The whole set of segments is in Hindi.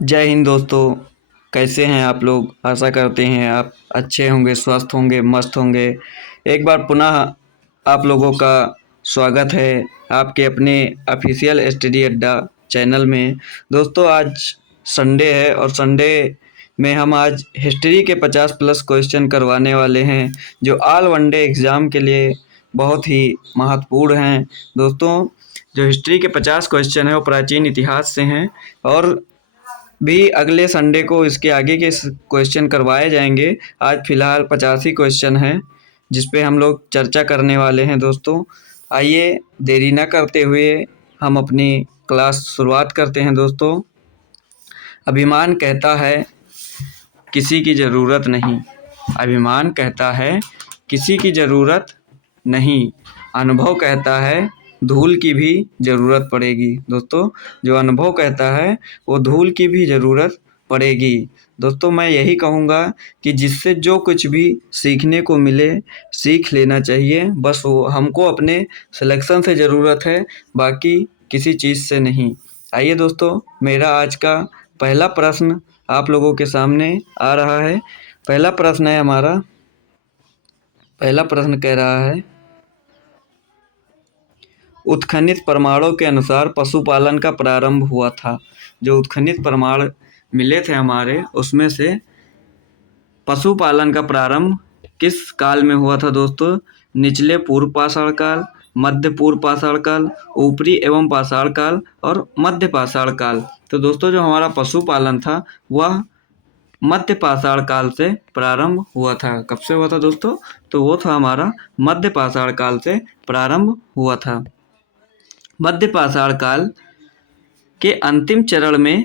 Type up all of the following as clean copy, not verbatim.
जय हिंद दोस्तों। कैसे हैं आप लोग? आशा करते हैं आप अच्छे होंगे, स्वस्थ होंगे, मस्त होंगे। एक बार पुनः आप लोगों का स्वागत है आपके अपने ऑफिशियल स्टडी अड्डा चैनल में। दोस्तों, आज संडे है और संडे में हम आज हिस्ट्री के 50 प्लस क्वेश्चन करवाने वाले हैं, जो ऑल वनडे एग्ज़ाम के लिए बहुत ही महत्वपूर्ण हैं। दोस्तों, जो हिस्ट्री के 50 क्वेश्चन हैं वो प्राचीन इतिहास से हैं और भी अगले संडे को इसके आगे के क्वेश्चन करवाए जाएंगे। आज फिलहाल 85 क्वेश्चन हैं जिस पे हम लोग चर्चा करने वाले हैं। दोस्तों, आइए देरी ना करते हुए हम अपनी क्लास शुरुआत करते हैं। दोस्तों, अभिमान कहता है किसी की ज़रूरत नहीं। अभिमान कहता है किसी की ज़रूरत नहीं। अनुभव कहता है धूल की भी ज़रूरत पड़ेगी। दोस्तों, जो अनुभव कहता है वो धूल की भी ज़रूरत पड़ेगी। दोस्तों, मैं यही कहूँगा कि जिससे जो कुछ भी सीखने को मिले सीख लेना चाहिए। बस वो हमको अपने सिलेक्शन से ज़रूरत है, बाकी किसी चीज़ से नहीं। आइए दोस्तों, मेरा आज का पहला प्रश्न आप लोगों के सामने आ रहा है। पहला प्रश्न है हमारा। पहला प्रश्न कह रहा है, उत्खनित प्रमाणों के अनुसार पशुपालन का प्रारंभ हुआ था। जो उत्खनित प्रमाण मिले थे हमारे, उसमें से पशुपालन का प्रारंभ किस काल में हुआ था? दोस्तों, निचले पूर्व पाषाण काल, मध्य पूर्व पाषाण काल, ऊपरी एवं पाषाण काल और मध्य पाषाण काल। तो दोस्तों, जो हमारा पशुपालन था वह मध्य पाषाण काल से प्रारंभ हुआ था। कब से हुआ था दोस्तों? तो वो था हमारा मध्य पाषाण काल से प्रारंभ हुआ था। मध्य पाषाण काल के अंतिम चरण में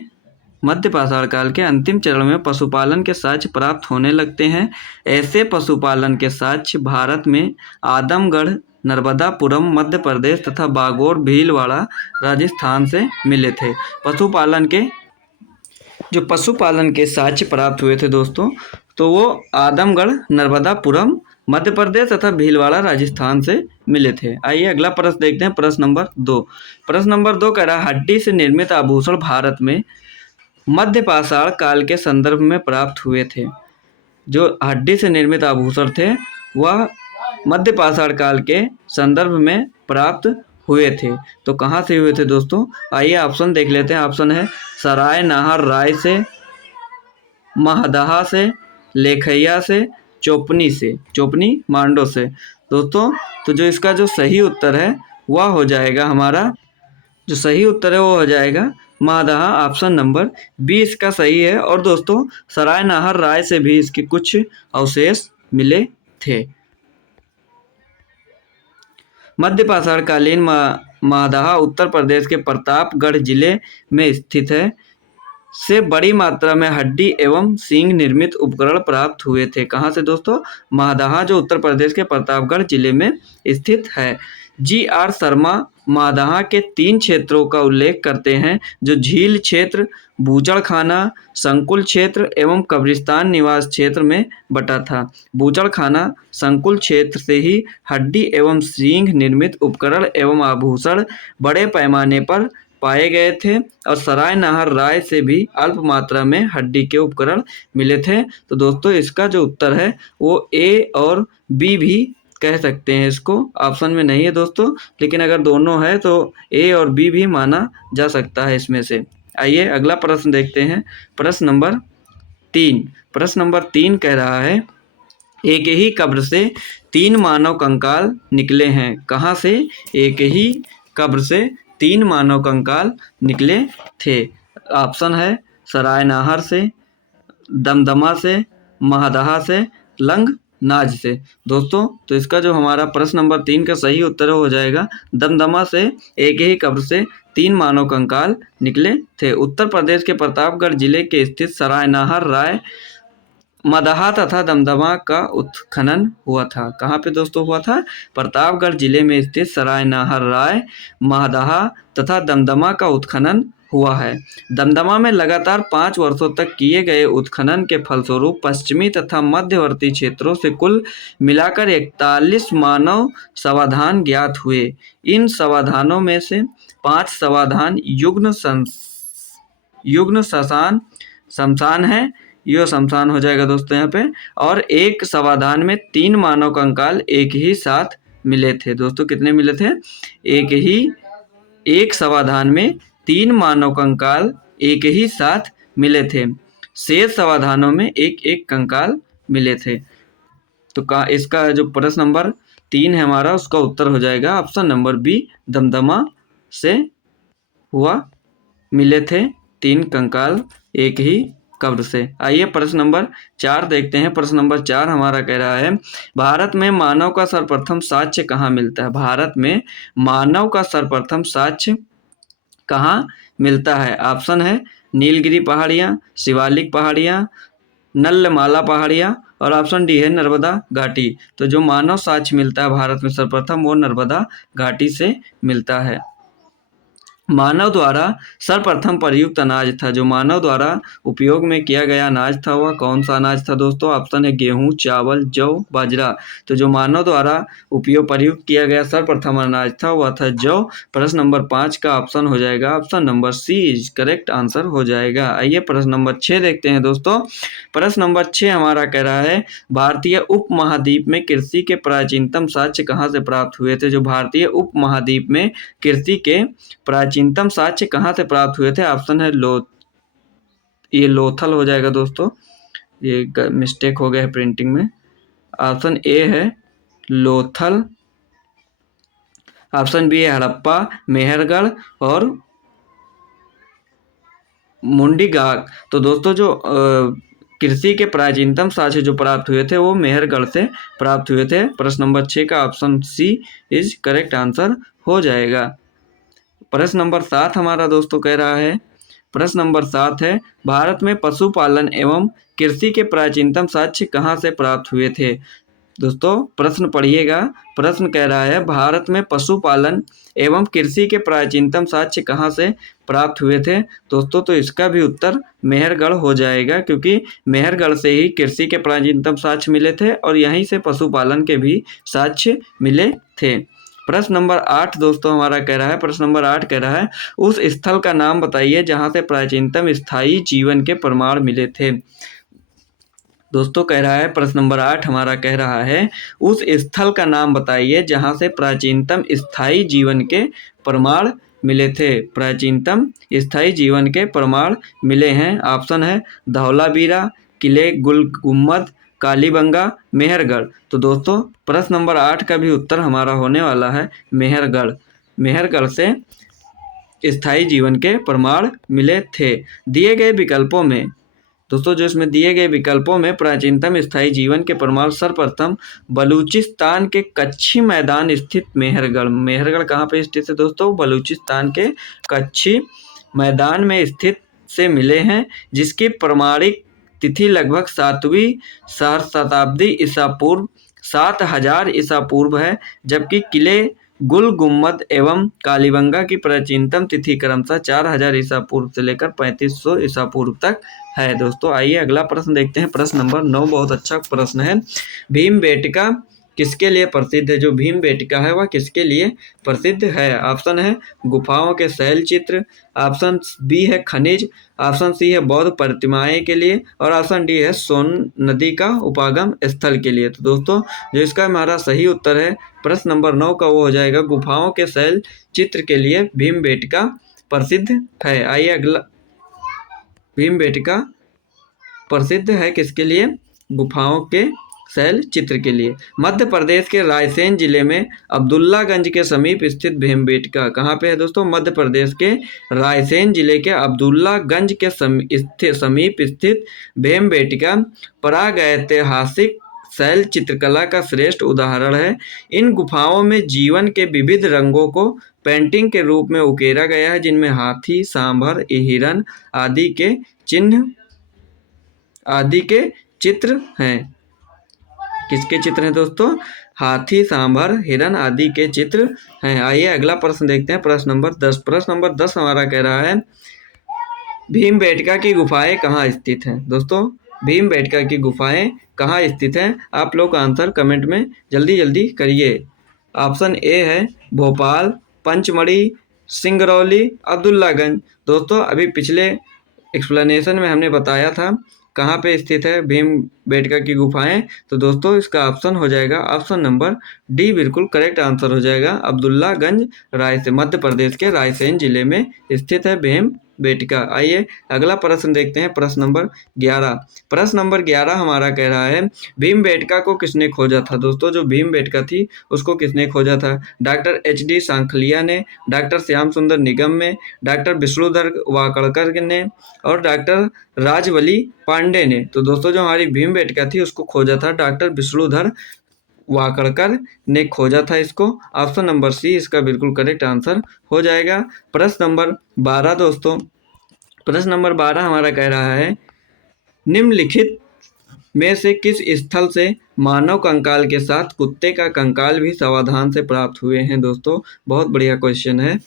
मध्य पाषाण काल के अंतिम चरण में पशुपालन के साक्ष्य प्राप्त होने लगते हैं। ऐसे पशुपालन के साक्ष्य भारत में आदमगढ़, नर्मदापुरम मध्य प्रदेश तथा बागोर भीलवाड़ा राजस्थान से मिले थे। पशुपालन के साक्ष्य प्राप्त हुए थे दोस्तों, तो वो आदमगढ़, नर्मदापुरम मध्य प्रदेश तथा भीलवाड़ा राजस्थान से मिले थे। आइए अगला प्रश्न देखते हैं। प्रश्न नंबर 2। प्रश्न नंबर 2 कह रहा है, हड्डी से निर्मित आभूषण भारत में मध्य पाषाण काल के संदर्भ में प्राप्त हुए थे। जो हड्डी से निर्मित आभूषण थे वह मध्य पाषाण काल के संदर्भ में प्राप्त हुए थे। तो कहाँ से हुए थे दोस्तों? आइए ऑप्शन देख लेते हैं। ऑप्शन है सराय नाहर राय से, महदहा से, लेखैया से, चोपनी मांडो से। दोस्तों, तो जो इसका जो सही उत्तर है वह हो जाएगा हमारा, जो सही उत्तर है वो हो जाएगा महदहा। ऑप्शन नंबर 20 का सही है। और दोस्तों, सराय नाहर राय से भी इसके कुछ अवशेष मिले थे। मध्य पाषाणकालीन महदहा उत्तर प्रदेश के प्रतापगढ़ जिले में स्थित है। से बड़ी मात्रा में हड्डी एवं सींग निर्मित उपकरण प्राप्त हुए थे। कहाँ से दोस्तों? महदहा, जो उत्तर प्रदेश के प्रतापगढ़ जिले में स्थित है। जी.आर. शर्मा महदहा के 3 क्षेत्रों का उल्लेख करते हैं, जो झील क्षेत्र, बूचड़खाना, संकुल क्षेत्र एवं कब्रिस्तान निवास क्षेत्र में बटा था। बूचड़खाना, संकुल क्षेत्र से ही हड्डी एवं सींग निर्मित उपकरण एवं आभूषण बड़े पैमाने पर पाए गए थे और सराय नाहर राय से भी अल्प मात्रा में हड्डी के उपकरण मिले थे। तो दोस्तों, इसका जो उत्तर है वो ए और बी भी कह सकते हैं। इसको ऑप्शन में नहीं है दोस्तों, लेकिन अगर दोनों है तो ए और बी भी माना जा सकता है इसमें से। आइए अगला प्रश्न देखते हैं। प्रश्न नंबर 3। प्रश्न नंबर 3 कह रहा है, एक ही कब्र से 3 मानव कंकाल निकले हैं। कहाँ से? एक ही कब्र से 3 मानव कंकाल निकले थे। ऑप्शन है सराय नाहर से, दमदमा से, महदहा से, लंगनाज से। दोस्तों, तो इसका जो हमारा प्रश्न नंबर 3 का सही उत्तर हो जाएगा दमदमा से एक ही कब्र से 3 मानव कंकाल निकले थे। उत्तर प्रदेश के प्रतापगढ़ जिले के स्थित सराय नाहर राय, मदहा तथा दमदमा का उत्खनन हुआ था। कहाँ पे दोस्तों हुआ था? प्रतापगढ़ जिले में स्थित सराय नाहर राय, महदहा तथा दमदमा का उत्खनन हुआ है। दमदमा में लगातार 5 वर्षों तक किए गए उत्खनन के फलस्वरूप पश्चिमी तथा मध्यवर्ती क्षेत्रों से कुल मिलाकर 41 मानव समाधान ज्ञात हुए। इन समाधानों में से 5 समाधान युग्म शमशान, शमशान है, यो शमशान हो जाएगा दोस्तों यहाँ पे। और एक समाधान में 3 मानव कंकाल एक ही साथ मिले थे। दोस्तों कितने मिले थे? एक समाधान में 3 मानव कंकाल एक ही साथ मिले थे। शेष समाधानों में एक एक कंकाल मिले थे। तो इसका जो प्रश्न नंबर 3 है हमारा, उसका उत्तर हो जाएगा ऑप्शन नंबर बी, दमदमा से हुआ मिले थे 3 कंकाल एक ही कब्र से। आइए प्रश्न नंबर 4 देखते हैं। प्रश्न नंबर 4 हमारा कह रहा है, भारत में मानव का सर्वप्रथम साक्ष्य कहाँ मिलता है? भारत में मानव का सर्वप्रथम साक्ष्य कहाँ मिलता है? ऑप्शन है नीलगिरी पहाड़ियाँ, शिवालिक पहाड़ियाँ, नल्लमाला पहाड़ियाँ, और ऑप्शन डी है नर्मदा घाटी। तो जो मानव साक्ष्य मिलता है भारत में सर्वप्रथम, वो नर्मदा घाटी से मिलता है। मानव द्वारा सर्वप्रथम प्रयुक्त अनाज था। जो मानव द्वारा उपयोग में किया गया अनाज था वह कौन सा अनाज था दोस्तों? ऑप्शन है गेहूं, चावल, जौ, बाजरा। तो जो मानव द्वारा प्रयुक्त किया गया सर्वप्रथम अनाज था वह था जौ। प्रश्न नंबर 5 का ऑप्शन हो जाएगा option number C is correct answer हो जाएगा। आइए प्रश्न नंबर 6 देखते हैं दोस्तों। प्रश्न नंबर 6 हमारा कह रहा है, भारतीय उपमहाद्वीप में कृषि के प्राचीनतम साक्ष्य कहाँ से प्राप्त हुए थे? जो भारतीय उपमहाद्वीप में कृषि के प्राचीनतम साक्ष्य कहाँ से प्राप्त हुए थे? ऑप्शन है ये लोथल हो जाएगा दोस्तों, ये मिस्टेक हो गया है प्रिंटिंग में। ऑप्शन ए है लोथल, ऑप्शन बी है हड़प्पा, मेहरगढ़ और मुंडीगाग। तो दोस्तों जो कृषि के प्राचीनतम साक्ष्य जो प्राप्त हुए थे वो मेहरगढ़ से प्राप्त हुए थे। प्रश्न नंबर 6 का option C is correct answer हो जाएगा। प्रश्न नंबर 7 हमारा दोस्तों कह रहा है, प्रश्न नंबर 7 है, भारत में पशुपालन एवं कृषि के प्राचीनतम साक्ष्य कहाँ से प्राप्त हुए थे? दोस्तों प्रश्न पढ़िएगा। प्रश्न कह रहा है, भारत में पशुपालन एवं कृषि के प्राचीनतम साक्ष्य कहाँ से प्राप्त हुए थे? दोस्तों तो इसका भी उत्तर मेहरगढ़ हो जाएगा, क्योंकि मेहरगढ़ से ही कृषि के प्राचीनतम साक्ष्य मिले थे और यहीं से पशुपालन के भी साक्ष्य मिले थे। प्रश्न नंबर 8 दोस्तों हमारा कह रहा है, प्रश्न नंबर 8 कह रहा है, उस स्थल का नाम बताइए जहां से प्राचीनतम स्थायी जीवन के प्रमाण मिले थे। दोस्तों कह रहा है प्रश्न नंबर 8 हमारा कह रहा है, उस स्थल का नाम बताइए जहां से प्राचीनतम स्थायी जीवन के प्रमाण मिले थे। प्राचीनतम स्थायी जीवन के प्रमाण मिले हैं। ऑप्शन है धौलावीरा, किले गुल गुम्बद, कालीबंगा, मेहरगढ़। तो दोस्तों प्रश्न नंबर 8 का भी उत्तर हमारा होने वाला है मेहरगढ़। मेहरगढ़ से स्थायी जीवन के प्रमाण मिले थे। दिए गए विकल्पों में दोस्तों, जो इसमें दिए गए विकल्पों में प्राचीनतम स्थायी जीवन के प्रमाण सर्वप्रथम बलूचिस्तान के कच्छी मैदान स्थित मेहरगढ़। मेहरगढ़ कहाँ पे स्थित है दोस्तों? बलूचिस्तान के कच्छी मैदान में स्थित से मिले हैं, जिसकी प्रमाणिक तिथि लगभग 7वीं सहस्राब्दी ईसा पूर्व 7000 ईसा पूर्व है, जबकि किले गुल गुम्बद एवं कालीबंगा की प्राचीनतम तिथि क्रमशः 4000 ईसा पूर्व से लेकर 3500 ईसा पूर्व तक है। दोस्तों आइए अगला प्रश्न देखते हैं। प्रश्न नंबर 9 बहुत अच्छा प्रश्न है। भीमबेटका किसके लिए प्रसिद्ध है? जो भीमबेटका है वह किसके लिए प्रसिद्ध है? ऑप्शन है गुफाओं के शैल चित्र, ऑप्शन बी है खनिज, ऑप्शन सी है बौद्ध प्रतिमाएं के लिए, और ऑप्शन डी है सोन नदी का उपागम स्थल के लिए। तो दोस्तों जो इसका हमारा सही उत्तर है प्रश्न नंबर 9 का, वो हो जाएगा गुफाओं के शैल चित्र के लिए भीमबेटका प्रसिद्ध है। आइए अगला, भीमबेटका प्रसिद्ध है किसके लिए? गुफाओं के शैल चित्र के लिए। मध्य प्रदेश के रायसेन जिले में अब्दुल्लागंज के समीप स्थित भीमबेटका कहाँ पे है दोस्तों? मध्य प्रदेश के रायसेन जिले के अब्दुल्लागंज के समीप स्थित भीमबेटका प्रागैतिहासिक शैल चित्रकला का श्रेष्ठ उदाहरण है। इन गुफाओं में जीवन के विविध रंगों को पेंटिंग के रूप में उकेरा गया है, जिनमें हाथी, सांभर, हिरन आदि के चित्र हैं। किसके चित्र हैं दोस्तों? हाथी, सांभर, हिरन आदि के चित्र हैं। आइए अगला प्रश्न देखते हैं। प्रश्न नंबर 10। प्रश्न नंबर 10 हमारा कह रहा है, भीमबेटका की गुफाएं कहाँ स्थित हैं? दोस्तों भीमबेटका की गुफाएं कहाँ स्थित हैं? आप लोग आंसर कमेंट में जल्दी जल्दी करिए। ऑप्शन ए है भोपाल, पंचमढ़ी, सिंगरौली, अब्दुल्लागंज। दोस्तों अभी पिछले एक्सप्लेनेशन में हमने बताया था कहाँ पे स्थित है भीमबेटका की गुफाएं। तो दोस्तों इसका ऑप्शन हो जाएगा ऑप्शन नंबर डी, बिल्कुल करेक्ट आंसर हो जाएगा। अब्दुल्लागंज रायसेन, मध्य प्रदेश के रायसेन जिले में स्थित है भीमबेटका। आइए अगला प्रश्न देखते हैं, प्रश्न नंबर 11। प्रश्न नंबर 11 हमारा कह रहा है भीमबेटका को किसने खोजा था। दोस्तों जो भीमबेटका थी उसको किसने खोजा था। Doctor HD. सांखलिया ने, डॉक्टर श्याम सुंदर निगम ने, डॉक्टर विष्णुधर वाकड़कर ने और डॉक्टर राजवली पांडे ने। तो दोस्तों जो हमारी भीमबेटका थी उसको खोजा था डॉक्टर विष्णुधर वाकड़कर ने खोजा था इसको। ऑप्शन नंबर सी इसका बिल्कुल करेक्ट आंसर हो जाएगा। प्रश्न नंबर 12 दोस्तों, प्रश्न नंबर 12 हमारा कह रहा है निम्नलिखित में से किस स्थल से मानव कंकाल के साथ कुत्ते का कंकाल भी सावधान से प्राप्त हुए हैं। दोस्तों बहुत बढ़िया क्वेश्चन है।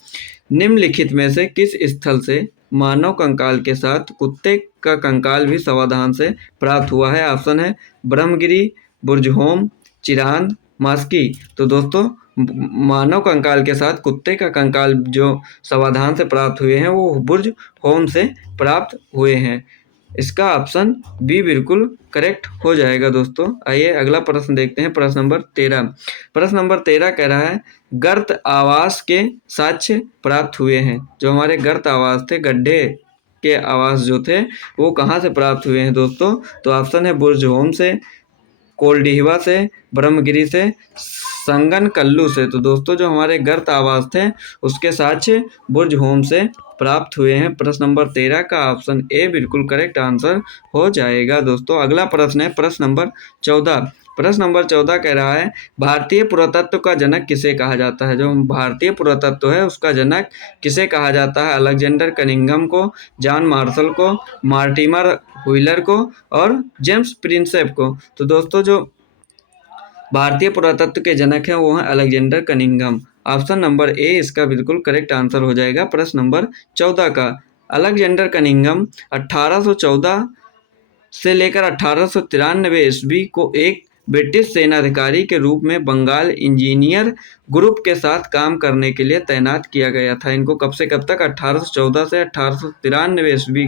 निम्नलिखित में से किस स्थल से मानव कंकाल के साथ कुत्ते का कंकाल भी सावधान से प्राप्त हुआ है। ऑप्शन है ब्रह्मगिरी, बुर्जहोम, चिरांद, मास्की। तो दोस्तों मानव कंकाल के साथ कुत्ते का कंकाल जो सावधान से प्राप्त हुए हैं वो बुर्ज होम से प्राप्त हुए हैं। इसका ऑप्शन बी बिल्कुल करेक्ट हो जाएगा दोस्तों। आइए अगला प्रश्न देखते हैं, प्रश्न नंबर 13। प्रश्न नंबर 13 कह रहा है गर्त आवास के साक्ष्य प्राप्त हुए हैं। जो हमारे गर्त आवास थे, गड्ढे के आवास जो थे वो कहाँ से प्राप्त हुए हैं दोस्तों। तो ऑप्शन है बुर्ज होम से, कोलडीहवा से, ब्रह्मगिरी से, संगन कल्लू से। तो दोस्तों जो हमारे गर्त आवास थे उसके साक्ष्य बुर्ज होम से प्राप्त हुए हैं। प्रश्न नंबर 13 का ऑप्शन ए बिल्कुल करेक्ट आंसर हो जाएगा दोस्तों। अगला प्रश्न है प्रश्न नंबर 14। प्रश्न नंबर 14 कह रहा है भारतीय पुरातत्व का जनक किसे कहा जाता है। जो भारतीय पुरातत्व है उसका जनक किसे कहा जाता है। अलेक्जेंडर कनिंघम को, जॉन मार्शल को, मार्टिमर व्हीलर को और जेम्स प्रिंसेप को। तो दोस्तों जो भारतीय पुरातत्व के जनक हैं वो हैं Alexander Cunningham. Option number A इसका बिल्कुल करेक्ट आंसर हो जाएगा प्रश्न नंबर 14 का। अलेक्जेंडर कनिंघम 1814 से लेकर 1893 ईस्वी को एक ब्रिटिश सेनाधिकारी के रूप में बंगाल इंजीनियर ग्रुप के साथ काम करने के लिए तैनात किया गया था। इनको कब से कब तक, 1814 से 1893 ईस्वी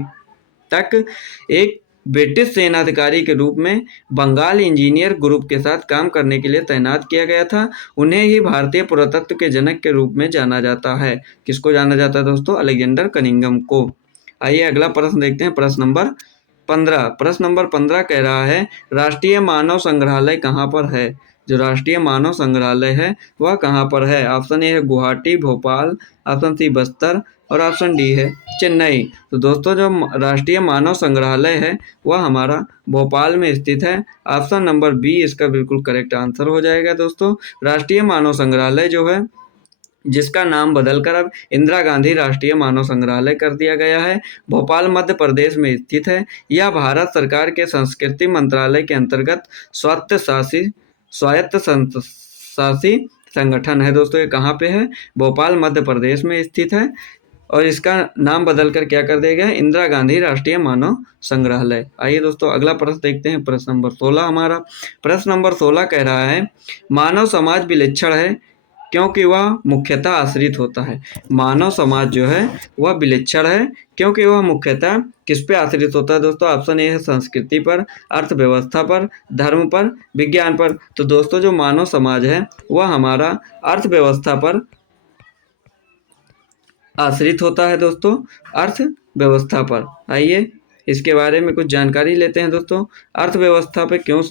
तक एक ब्रिटिश सेनाधिकारी के रूप में बंगाल इंजीनियर ग्रुप के साथ काम करने के लिए तैनात किया गया था। उन्हें ही भारतीय पुरातत्व के जनक के रूप में जाना जाता है। किसको जाना जाता है दोस्तों, अलेक्जेंडर कनिंघम को। आइए अगला प्रश्न देखते हैं, प्रश्न नंबर 15। प्रश्न नंबर 15 कह रहा है राष्ट्रीय मानव संग्रहालय कहाँ पर है। जो राष्ट्रीय मानव संग्रहालय है वह कहाँ पर है। ऑप्शन ए है गुवाहाटी, भोपाल, ऑप्शन सी बस्तर और ऑप्शन डी है चेन्नई। तो दोस्तों जो राष्ट्रीय मानव संग्रहालय है वह हमारा भोपाल में स्थित है। ऑप्शन नंबर बी इसका बिल्कुल करेक्ट आंसर हो जाएगा दोस्तों। राष्ट्रीय मानव संग्रहालय जो है जिसका नाम बदलकर अब इंदिरा गांधी राष्ट्रीय मानव संग्रहालय कर दिया गया है, भोपाल मध्य प्रदेश में स्थित है। यह भारत सरकार के संस्कृति मंत्रालय के अंतर्गत स्वायत्त शासी संगठन है दोस्तों। ये कहाँ पे है, भोपाल मध्य प्रदेश में स्थित है और इसका नाम बदलकर क्या कर दिया गया, इंदिरा गांधी राष्ट्रीय मानव संग्रहालय। आइए दोस्तों अगला प्रश्न देखते हैं, प्रश्न नंबर 16 हमारा। प्रश्न नंबर 16 कह रहा है मानव समाज विलक्षण है क्योंकि वह मुख्यतः आश्रित होता है। मानव समाज जो है वह विलक्षण है क्योंकि वह मुख्यतः किस पे आश्रित होता है दोस्तों। ऑप्शन ए है संस्कृति पर, अर्थव्यवस्था पर, धर्म पर, विज्ञान पर। तो दोस्तों जो मानव समाज है वह हमारा अर्थव्यवस्था पर आश्रित होता है दोस्तों, अर्थव्यवस्था पर। आइए इसके बारे में कुछ जानकारी लेते हैं दोस्तों। अर्थव्यवस्था पे क्यों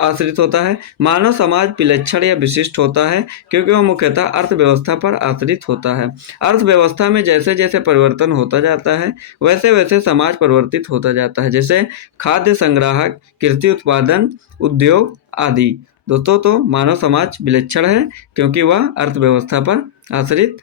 आश्रित होता है। मानव समाज विलक्षण या विशिष्ट होता है क्योंकि वह मुख्यतः अर्थव्यवस्था पर आश्रित होता है। अर्थव्यवस्था में जैसे जैसे परिवर्तन होता जाता है वैसे वैसे समाज परिवर्तित होता जाता है, जैसे खाद्य संग्राहक, कृषि उत्पादन, उद्योग आदि। दोस्तों तो मानव समाज विलक्षण है क्योंकि वह अर्थव्यवस्था पर आश्रित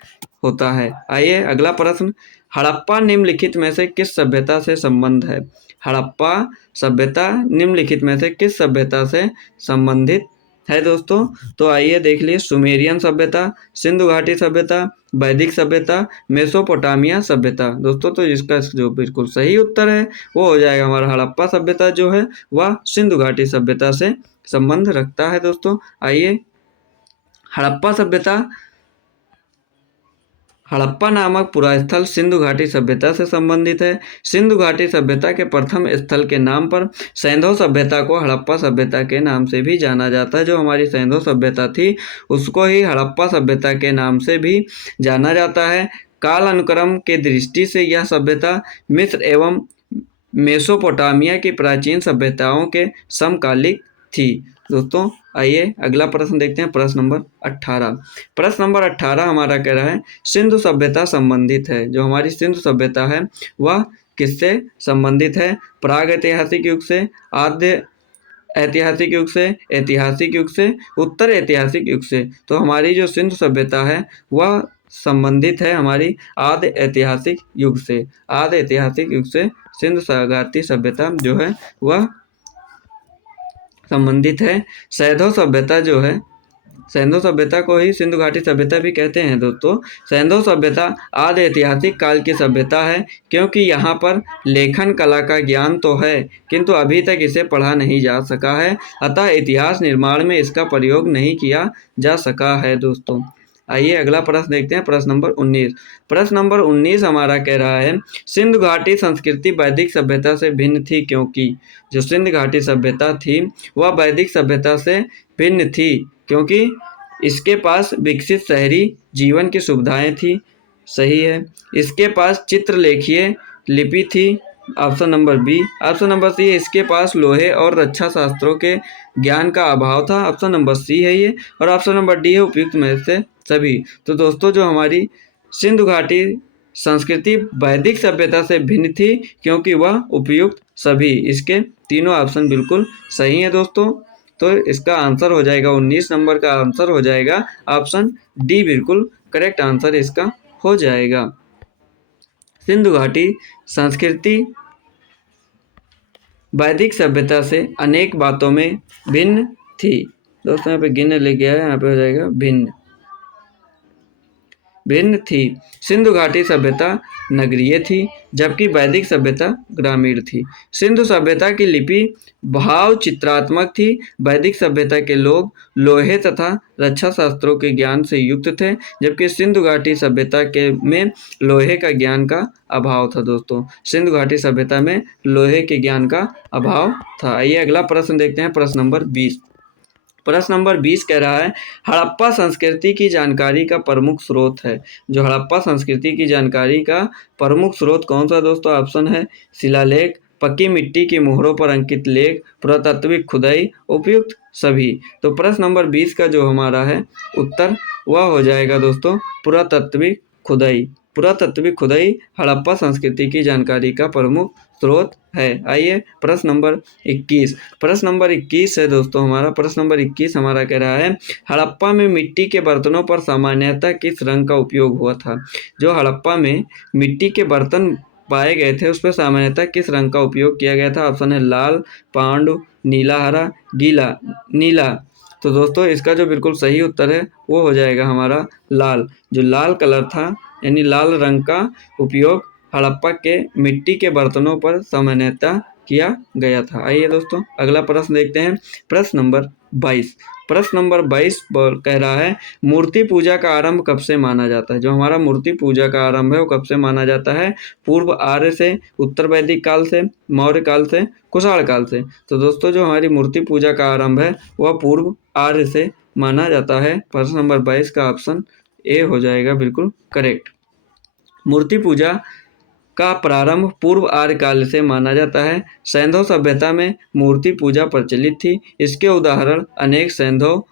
होता है। आइए अगला प्रश्न, हड़प्पा निम्नलिखित में से किस सभ्यता से संबंध है। हड़प्पा सभ्यता निम्नलिखित में से किस सभ्यता से संबंधित है दोस्तों। तो आइए देख लिए, सुमेरियन सभ्यता, सिंधु घाटी सभ्यता, वैदिक सभ्यता, मेसोपोटामिया सभ्यता। दोस्तों तो इसका जो बिल्कुल सही उत्तर है वो हो जाएगा हमारा हड़प्पा सभ्यता जो है वह सिंधु घाटी सभ्यता से संबंध रखता है दोस्तों। आइए हड़प्पा सभ्यता हड़प्पा नामक पुरास्थल सिंधु घाटी सभ्यता से संबंधित है। सिंधु घाटी सभ्यता के प्रथम स्थल के नाम पर सैंधव सभ्यता को हड़प्पा सभ्यता के नाम से भी जाना जाता है। जो हमारी सैंधव सभ्यता थी उसको ही हड़प्पा सभ्यता के नाम से भी जाना जाता है। काल अनुक्रम के दृष्टि से यह सभ्यता मिस्र एवं मेसोपोटामिया की प्राचीन सभ्यताओं के समकालिक थी। दोस्तों आइए अगला प्रश्न देखते हैं, प्रश्न नंबर 18। प्रश्न नंबर 18 हमारा कह रहा है सिंधु सभ्यता संबंधित है। जो हमारी सिंधु सभ्यता है वह किससे संबंधित है? प्राग ऐतिहासिक युग से, आद्य ऐतिहासिक युग से, ऐतिहासिक युग से, उत्तर ऐतिहासिक युग से। तो हमारी जो सिंधु सभ्यता है वह संबंधित है हमारी आद्य ऐतिहासिक युग से। आद्य ऐतिहासिक युग से सिंधु घाटी सभ्यता जो है वह संबंधित है। सैंधव सभ्यता जो है, सैंधव सभ्यता को ही सिंधु घाटी सभ्यता भी कहते हैं दोस्तों। सैंधव सभ्यता आदि ऐतिहासिक काल की सभ्यता है क्योंकि यहाँ पर लेखन कला का ज्ञान तो है किंतु अभी तक इसे पढ़ा नहीं जा सका है, अतः इतिहास निर्माण में इसका प्रयोग नहीं किया जा सका है दोस्तों। आइए अगला प्रश्न देखते हैं, प्रश्न नंबर 19। प्रश्न नंबर 19 हमारा कह रहा है सिंधु घाटी संस्कृति वैदिक सभ्यता से भिन्न थी क्योंकि। जो सिंधु घाटी सभ्यता थी वह वैदिक सभ्यता से भिन्न थी क्योंकि इसके पास विकसित शहरी जीवन की सुविधाएं थी। सही है। इसके पास चित्रलेखीय लिपि थी। Option number B. Option number C, इसके पास लोहे और रक्षा शास्त्रों के ज्ञान का अभाव था। ऑप्शन नंबर सी है ये। और ऑप्शन नंबर डी है उपयुक्त में से सभी। तो दोस्तों जो हमारी सिंधु घाटी संस्कृति वैदिक सभ्यता से भिन्न थी क्योंकि वह उपयुक्त सभी। इसके तीनों ऑप्शन बिल्कुल सही है दोस्तों। तो इसका आंसर हो जाएगा 19 नंबर का आंसर हो जाएगा ऑप्शन डी, बिल्कुल करेक्ट आंसर इसका हो जाएगा। सिंधु घाटी संस्कृति वैदिक सभ्यता से अनेक बातों में भिन्न थी। दोस्तों यहाँ पे गिन ले गया है, यहाँ पे हो जाएगा भिन्न भिन्न थी। सिंधु घाटी सभ्यता नगरीय थी जबकि वैदिक सभ्यता ग्रामीण थी। सिंधु सभ्यता की लिपि भाव चित्रात्मक थी। वैदिक सभ्यता के लोग लोहे तथा रक्षा शास्त्रों के ज्ञान से युक्त थे जबकि सिंधु घाटी सभ्यता के में लोहे का ज्ञान का अभाव था दोस्तों। सिंधु घाटी सभ्यता में लोहे के ज्ञान का अभाव था। आइए अगला प्रश्न देखते हैं, प्रश्न नंबर 20। प्रश्न नंबर 20 कह रहा है हड़प्पा संस्कृति की जानकारी का प्रमुख स्रोत है। जो हड़प्पा संस्कृति की जानकारी का प्रमुख स्रोत कौन सा दोस्तों? ऑप्शन है शिलालेख, पक्की मिट्टी की मोहरों पर अंकित लेख, पुरातात्विक खुदाई, उपयुक्त सभी। तो प्रश्न नंबर 20 का जो हमारा है उत्तर वह हो जाएगा दोस्तों पुरातात्विक खुदाई। पुरातात्विक खुदाई हड़प्पा संस्कृति की जानकारी का प्रमुख स्रोत है। आइए प्रश्न नंबर 21। प्रश्न नंबर 21 है दोस्तों हमारा। प्रश्न नंबर 21 हमारा कह रहा है हड़प्पा में मिट्टी के बर्तनों पर सामान्यतः किस रंग का उपयोग हुआ था? जो हड़प्पा में मिट्टी के बर्तन पाए गए थे उस पर सामान्यतः किस रंग का उपयोग किया गया था? ऑप्शन है लाल, पांडु, नीला, हरा, गीला, नीला। तो दोस्तों इसका जो बिल्कुल सही उत्तर है वो हो जाएगा हमारा लाल। जो लाल कलर था यानी लाल रंग का उपयोग हड़प्पा के मिट्टी के बर्तनों पर सामान्यतः किया गया था। आइए दोस्तों अगला प्रश्न देखते हैं, प्रश्न नंबर 22। प्रश्न नंबर 22 कह रहा है मूर्ति पूजा का आरंभ कब से माना जाता है? जो हमारा मूर्ति पूजा का आरंभ है वो कब से माना जाता है? पूर्व आर्य से, उत्तर वैदिक काल से, मौर्य काल से, कुषाण काल से। तो दोस्तों जो हमारी मूर्ति पूजा का आरंभ है वह पूर्व आर्य से माना जाता है। प्रश्न नंबर 22 का ऑप्शन ए हो जाएगा बिल्कुल करेक्ट। मूर्ति पूजा का प्रारंभ पूर्व आर्य काल से माना जाता है। सैंधव सभ्यता में मूर्ति पूजा प्रचलित थी। इसके उदाहरण अनेक सैंधव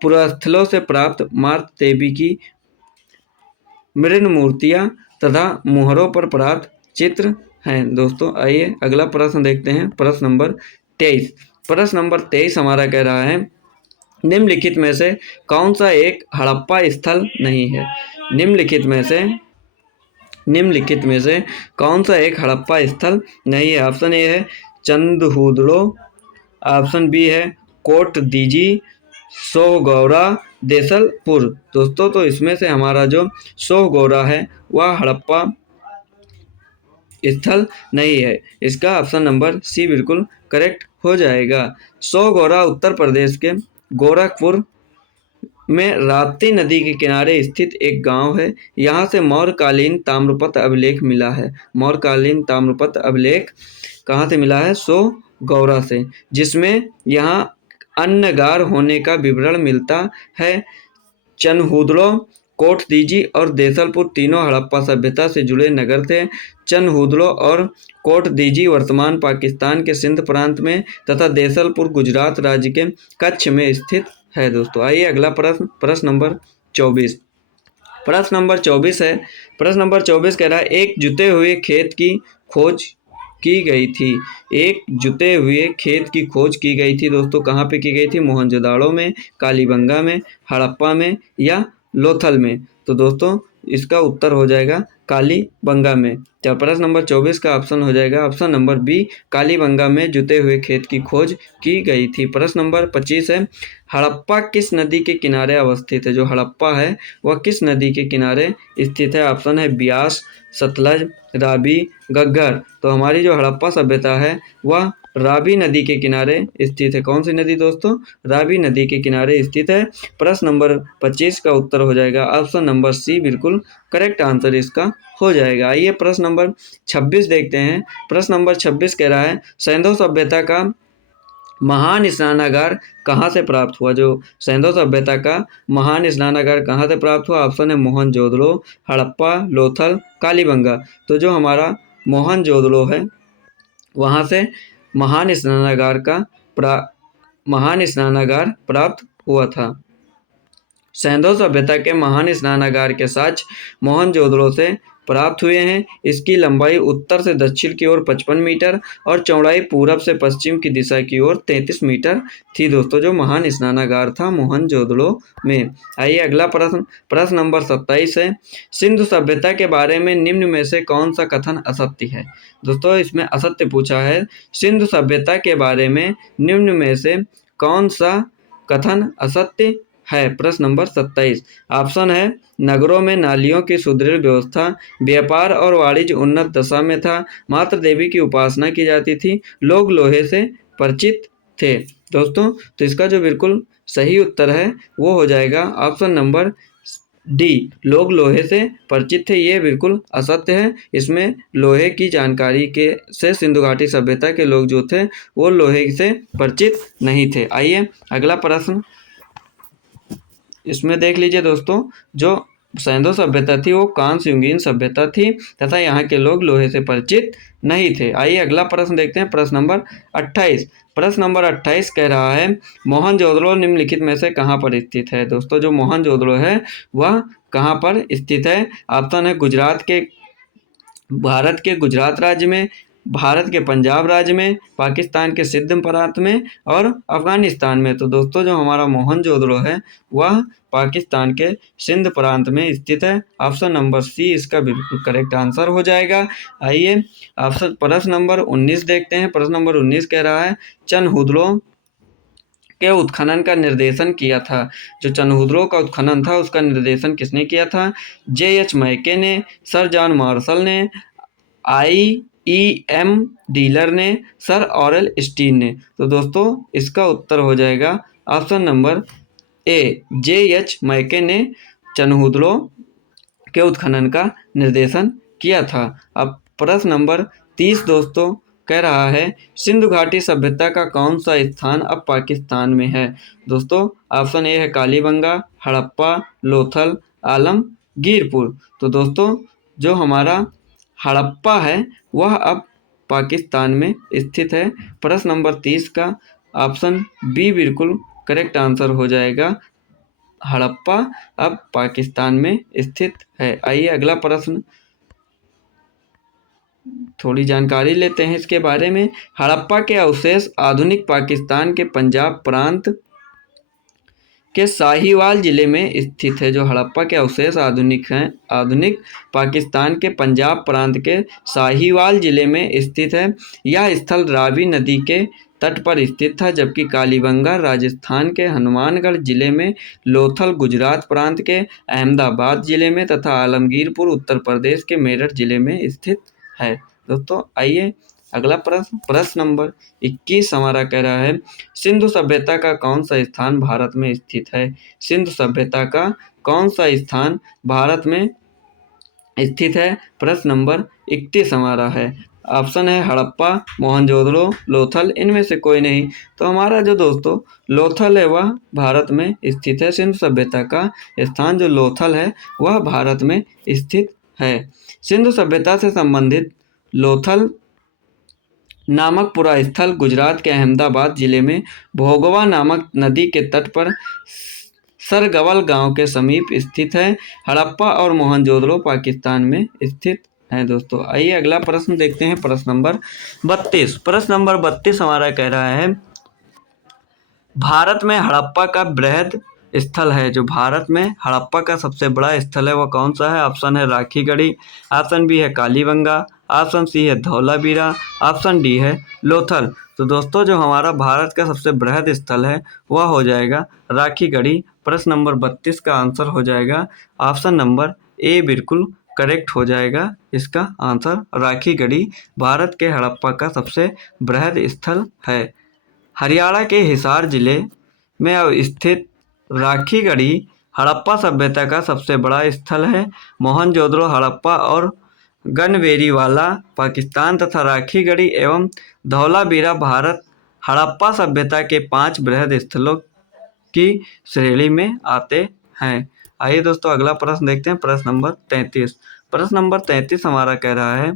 पुरास्थलों से प्राप्त मार्त देवी की मृण मूर्तियां तथा मोहरों पर प्राप्त चित्र हैं। दोस्तों आइए अगला प्रश्न देखते हैं, प्रश्न नंबर 23। प्रश्न नंबर 23 हमारा कह रहा है निम्नलिखित में से कौन सा एक हड़प्पा स्थल नहीं है? निम्नलिखित में से कौन सा एक हड़प्पा स्थल नहीं है? ऑप्शन ए है चंदहुदड़ो, ऑप्शन बी है कोट दीजी, सोहगौरा, देसलपुर। दोस्तों तो इसमें से हमारा जो सोहगौरा है वह हड़प्पा स्थल नहीं है। इसका ऑप्शन नंबर सी बिल्कुल करेक्ट हो जाएगा। सोहगौरा उत्तर प्रदेश के गोरखपुर में राप्ती नदी के किनारे स्थित एक गांव है। यहाँ से मौर्यकालीन ताम्रपत्र अभिलेख मिला है। मौर्यकालीन ताम्रपत्र अभिलेख कहाँ से मिला है? सो गौरा से, जिसमें यहाँ अन्नगार होने का विवरण मिलता है। चनहूदड़ो, कोटदीजी और देसलपुर तीनों हड़प्पा सभ्यता से जुड़े नगर थे। चनहूदड़ो और कोटदीजी वर्तमान पाकिस्तान के सिंध प्रांत में तथा देसलपुर गुजरात राज्य के कच्छ में स्थित है। दोस्तों आइए अगला प्रश्न, प्रश्न नंबर 24। प्रश्न नंबर 24 है। प्रश्न नंबर 24 कह रहा है एक जुते हुए खेत की खोज की गई थी। एक जुते हुए खेत की खोज की गई थी दोस्तों, कहाँ पे की गई थी? मोहनजोदाड़ो में, कालीबंगा में, हड़प्पा में या लोथल में? तो दोस्तों इसका उत्तर हो जाएगा कालीबंगा में। तो प्रश्न नंबर 24 का ऑप्शन हो जाएगा ऑप्शन नंबर बी, कालीबंगा में जुते हुए खेत की खोज की गई थी। प्रश्न नंबर 25 है। हड़प्पा किस नदी के किनारे अवस्थित है? जो हड़प्पा है वह किस नदी के किनारे स्थित है? ऑप्शन है ब्यास, सतलज, रावी, घग्गर। तो हमारी जो हड़प्पा सभ्यता है वह रावी नदी के किनारे स्थित है। कौन सी नदी दोस्तों? रावी नदी के किनारे स्थित है। प्रश्न नंबर 25 का उत्तर हो जाएगा ऑप्शन नंबर सी, बिल्कुल करेक्ट आंसर इसका हो जाएगा। आइए प्रश्न नंबर 26 देखते हैं। प्रश्न नंबर 26 कह रहा है सिंधु सभ्यता का महान स्नानागार कहाँ से प्राप्त हुआ? जो सिंधु सभ्यता का महान स्नानागार कहाँ से प्राप्त हुआ? ऑप्शन है मोहनजोदड़ो, हड़प्पा, लोथल, कालीबंगा। तो जो हमारा मोहनजोदड़ो है वहाँ से महान स्नानागार प्राप्त हुआ था। सिंधु सभ्यता के महान स्नानागार के साक्ष्य मोहनजोदड़ो से प्राप्त हुए हैं। इसकी लंबाई उत्तर से दक्षिण की ओर 55 मीटर और चौड़ाई पूरब से पश्चिम की दिशा की ओर 33 मीटर थी। दोस्तों जो महान स्नानागार था मोहनजोदड़ो में। आइए अगला प्रश्न, प्रश्न नंबर 27 है। सिंधु सभ्यता के बारे में निम्न में से कौन सा कथन असत्य है? दोस्तों इसमें असत्य पूछा है। सिंधु सभ्यता के बारे में निम्न में से कौन सा कथन असत्य है? प्रश्न नंबर 27 ऑप्शन है नगरों में नालियों की सुदृढ़ व्यवस्था, व्यापार और वाणिज्य उन्नत दशा में था, मात्र देवी की उपासना की जाती थी, लोग लोहे से परिचित थे। दोस्तों तो इसका जो बिल्कुल सही उत्तर है वो हो जाएगा ऑप्शन नंबर डी, लोग लोहे से परिचित थे। ये बिल्कुल असत्य है। इसमें लोहे की जानकारी के से सिंधु घाटी सभ्यता के लोग जो थे वो लोहे से परिचित नहीं थे। आइए अगला प्रश्न इसमें देख लीजिए दोस्तों, जो सिंधु सभ्यता थी वो कांस्य युगीन सभ्यता थी तथा यहाँ के लोग लोहे से परिचित नहीं थे। आइए अगला प्रश्न देखते हैं, प्रश्न नंबर 28। प्रश्न नंबर 28 कह रहा है मोहनजोदड़ो निम्नलिखित में से कहाँ पर स्थित है? दोस्तों जो मोहनजोदड़ो है वह कहाँ पर स्थित है? ऑप्शन है भारत के गुजरात राज्य में, भारत के पंजाब राज्य में, पाकिस्तान के सिंध प्रांत में और अफगानिस्तान में। तो दोस्तों जो हमारा मोहनजोदड़ो है वह पाकिस्तान के सिंध प्रांत में स्थित है। ऑप्शन नंबर सी इसका बिल्कुल करेक्ट आंसर हो जाएगा। आइए प्रश्न नंबर 19 देखते हैं। प्रश्न नंबर 19 कह रहा है चनहूदड़ो के उत्खनन का निर्देशन किया था। जो चनहूदड़ो का उत्खनन था उसका निर्देशन किसने किया था? J.H. मैके ने, सर जॉन मार्शल ने, IEM डीलर ने, सर ऑरेल स्टीन ने। तो दोस्तों इसका उत्तर हो जाएगा ऑप्शन नंबर ए, J.H. मैके ने चनहूदड़ो के उत्खनन का निर्देशन किया था। अब प्रश्न नंबर 30 दोस्तों कह रहा है सिंधु घाटी सभ्यता का कौन सा स्थान अब पाकिस्तान में है? दोस्तों ऑप्शन ए है कालीबंगा, हड़प्पा, लोथल, आलमगीरपुर। तो दोस्तों जो हमारा हड़प्पा है वह अब पाकिस्तान में स्थित है। प्रश्न नंबर 30 का ऑप्शन बी बिल्कुल करेक्ट आंसर हो जाएगा, हड़प्पा अब पाकिस्तान में स्थित है। आइए अगला प्रश्न थोड़ी जानकारी लेते हैं इसके बारे में। हड़प्पा के अवशेष आधुनिक पाकिस्तान के पंजाब प्रांत के साहिवाल जिले में स्थित है। जो हड़प्पा के अवशेष आधुनिक पाकिस्तान के पंजाब प्रांत के साहिवाल जिले में स्थित है। यह स्थल रावी नदी के तट पर स्थित था, जबकि कालीबंगा राजस्थान के हनुमानगढ़ जिले में, लोथल गुजरात प्रांत के अहमदाबाद जिले में तथा आलमगीरपुर उत्तर प्रदेश के मेरठ जिले में स्थित है। दोस्तों आइए अगला प्रश्न नंबर 21 हमारा कह रहा है, सिंधु सभ्यता का कौन सा स्थान भारत में स्थित है? सिंधु सभ्यता का कौन सा स्थान भारत में स्थित है? प्रश्न नंबर 31 हमारा है। ऑप्शन है हड़प्पा, मोहनजोदड़ो, लोथल, इनमें से कोई नहीं। तो हमारा जो दोस्तों लोथल है वह भारत में स्थित है। सिंधु सभ्यता का स्थान जो लोथल है वह भारत में स्थित है। सिंधु सभ्यता से संबंधित लोथल नामक पूरा स्थल गुजरात के अहमदाबाद जिले में भोगवा नामक नदी के तट पर सरगवल गांव के समीप स्थित है। हड़प्पा और मोहनजोदड़ो पाकिस्तान में स्थित है दोस्तों। आइए अगला प्रश्न देखते हैं, प्रश्न नंबर 32। प्रश्न नंबर 32 हमारा कह रहा है, भारत में हड़प्पा का बृहद स्थल है, जो भारत में हड़प्पा का सबसे बड़ा स्थल है वह कौन सा है? ऑप्शन है राखीगढ़ी, ऑप्शन बी है कालीबंगा, ऑप्शन सी है धौलावीरा, ऑप्शन डी है लोथल। तो दोस्तों जो हमारा भारत का सबसे बृहद स्थल है वह हो जाएगा राखीगढ़ी। प्रश्न नंबर 32 का आंसर हो जाएगा ऑप्शन नंबर ए, बिल्कुल करेक्ट हो जाएगा इसका आंसर। राखीगढ़ी भारत के हड़प्पा का सबसे बृहद स्थल है। हरियाणा के हिसार जिले में स्थित राखीगढ़ी हड़प्पा सभ्यता का सबसे बड़ा स्थल है। मोहनजोदड़ो, हड़प्पा और गनवेरीवाला पाकिस्तान तथा राखीगढ़ी एवं धौलावीरा भारत हड़प्पा सभ्यता के 5 बृहद स्थलों की श्रेणी में आते हैं। आइए दोस्तों अगला प्रश्न देखते हैं, प्रश्न नंबर 33। प्रश्न नंबर 33 हमारा कह रहा है,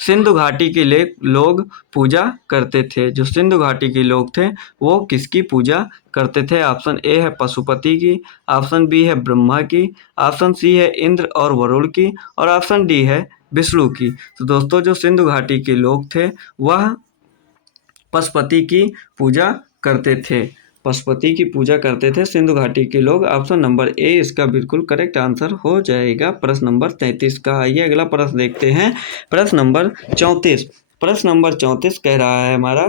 सिंधु घाटी के लोग पूजा करते थे। जो सिंधु घाटी के लोग थे वो किसकी पूजा करते थे? ऑप्शन ए है पशुपति की, ऑप्शन बी है ब्रह्मा की, ऑप्शन सी है इंद्र और वरुण की, और ऑप्शन डी है विष्णु की। तो दोस्तों जो सिंधु घाटी के लोग थे वह पशुपति की पूजा करते थे। पशुपति की पूजा करते थे सिंधु घाटी के लोग। ऑप्शन नंबर ए इसका बिल्कुल करेक्ट आंसर हो जाएगा प्रश्न नंबर 33 का। आइए अगला प्रश्न देखते हैं, प्रश्न नंबर 34। प्रश्न नंबर 34 कह रहा है हमारा,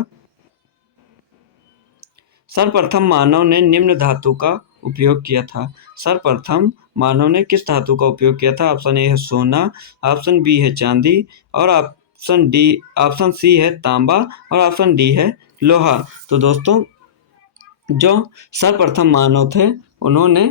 सर्वप्रथम मानव ने निम्न धातु का उपयोग किया था। सर्वप्रथम मानव ने किस धातु का उपयोग किया था? ऑप्शन ए है सोना, ऑप्शन बी है चांदी, और ऑप्शन सी है तांबा, और ऑप्शन डी है लोहा। तो दोस्तों जो सर्वप्रथम मानव थे उन्होंने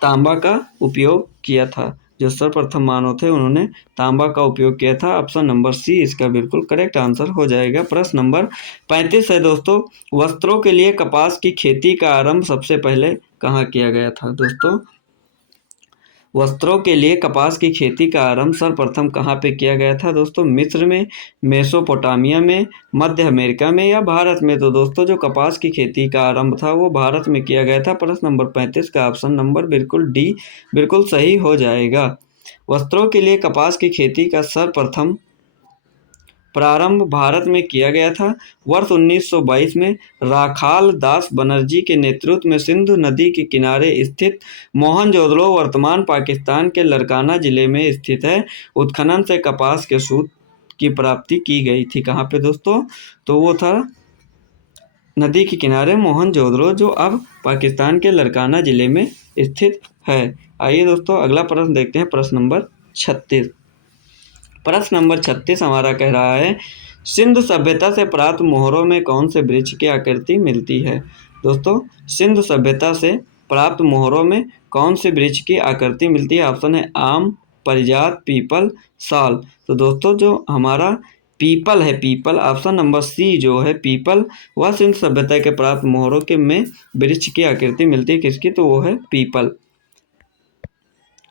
तांबा का उपयोग किया था। जो सर्वप्रथम मानव थे उन्होंने तांबा का उपयोग किया था। ऑप्शन नंबर सी इसका बिल्कुल करेक्ट आंसर हो जाएगा। प्रश्न नंबर 35 है दोस्तों, वस्त्रों के लिए कपास की खेती का आरंभ सबसे पहले कहाँ किया गया था? दोस्तों वस्त्रों के लिए कपास की खेती का आरंभ सर्वप्रथम कहाँ पे किया गया था? दोस्तों मिस्र में, मेसोपोटामिया में, मध्य अमेरिका में, या भारत में? तो दोस्तों जो कपास की खेती का आरंभ था वो भारत में किया गया था। प्रश्न नंबर 35 का ऑप्शन नंबर बिल्कुल डी बिल्कुल सही हो जाएगा। वस्त्रों के लिए कपास की खेती का सर्वप्रथम प्रारंभ भारत में किया गया था। वर्ष 1922 में राखाल दास बनर्जी के नेतृत्व में सिंधु नदी के किनारे स्थित मोहनजोदड़ो वर्तमान पाकिस्तान के लरकाना जिले में स्थित है। उत्खनन से कपास के सूत की प्राप्ति की गई थी। कहाँ पे दोस्तों? तो वो था नदी के किनारे मोहनजोदड़ो, जो अब पाकिस्तान के लरकाना जिले में स्थित है। आइए दोस्तों अगला प्रश्न देखते हैं, प्रश्न नंबर 36। प्रश्न नंबर 36 हमारा कह रहा है, सिंधु सभ्यता से प्राप्त मोहरों में कौन से वृक्ष की आकृति मिलती है? दोस्तों सिंधु सभ्यता से प्राप्त मोहरों में कौन से वृक्ष की आकृति मिलती है? ऑप्शन है आम, परिजात, पीपल, साल। तो दोस्तों जो हमारा पीपल है, पीपल, ऑप्शन नंबर सी जो है पीपल, वह सिंधु सभ्यता के प्राप्त मोहरों के में वृक्ष की आकृति मिलती है। किसकी? तो वो है पीपल।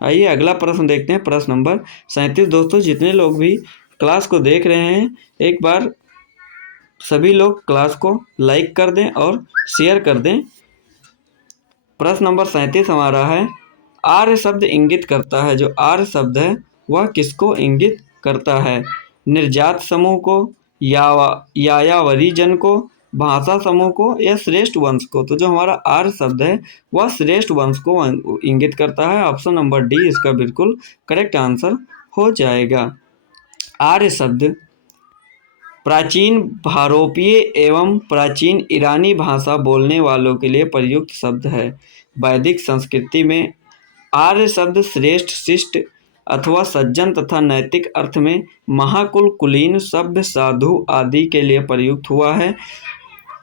आइए अगला प्रश्न देखते हैं, प्रश्न नंबर 37। दोस्तों जितने लोग भी क्लास को देख रहे हैं एक बार सभी लोग क्लास को लाइक कर दें और शेयर कर दें। प्रश्न नंबर 37 हमारा है, आर्य शब्द इंगित करता है। जो आर्य शब्द है वह किसको इंगित करता है? निर्जात समूह को, यायावरी जन को, भाषा समूह को, या श्रेष्ठ वंश को? तो जो हमारा आर्य शब्द है वह श्रेष्ठ वंश को इंगित करता है। ऑप्शन नंबर डी इसका बिल्कुल करेक्ट आंसर हो जाएगा। आर्य शब्द प्राचीन भारोपीय एवं प्राचीन ईरानी भाषा बोलने वालों के लिए प्रयुक्त शब्द है। वैदिक संस्कृति में आर्य शब्द श्रेष्ठ, शिष्ट अथवा सज्जन तथा नैतिक अर्थ में महाकुल, कुलीन, सभ्य, साधु आदि के लिए प्रयुक्त हुआ है।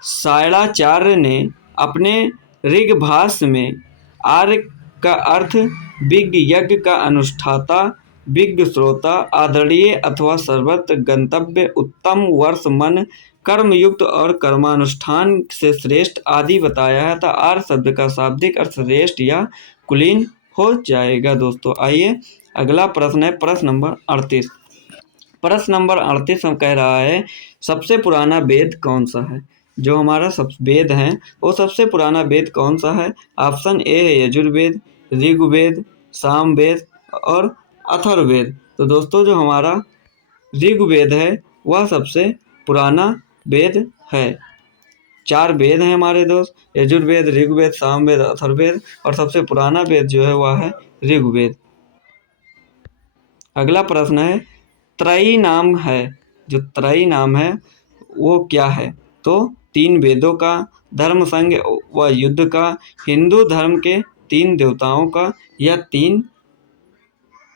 सायणाचार्य ने अपने ऋग्भाष्य में आर्य का अर्थ विज्ञ, यज्ञ का अनुष्ठाता, विज्ञ श्रोता, आदरणीय अथवा सर्वत्र गंतव्य, उत्तम, वर्ष, मन, कर्मयुक्त और कर्मानुष्ठान से श्रेष्ठ आदि बताया है। तो आर्य शब्द का शाब्दिक अर्थ श्रेष्ठ या कुलीन हो जाएगा। दोस्तों आइए अगला प्रश्न है प्रश्न नंबर 38। प्रश्न नंबर 38 हम कह रहा है सबसे पुराना वेद कौन सा है। जो हमारा सब वेद है वो सबसे पुराना वेद कौन सा है। ऑप्शन ए है यजुर्वेद, ऋग्वेद, सामवेद और अथर्ववेद। तो दोस्तों जो हमारा ऋग्वेद है वह सबसे पुराना वेद है। 4 वेद हैं हमारे दोस्त, यजुर्वेद, ऋग्वेद, सामवेद, अथर्ववेद और सबसे पुराना वेद जो है वह है ऋग्वेद। अगला प्रश्न है त्रयी नाम है। जो त्रयी नाम है वो क्या है। तो 3 वेदों का, धर्म संघ व युद्ध का, हिंदू धर्म के 3 देवताओं का या 3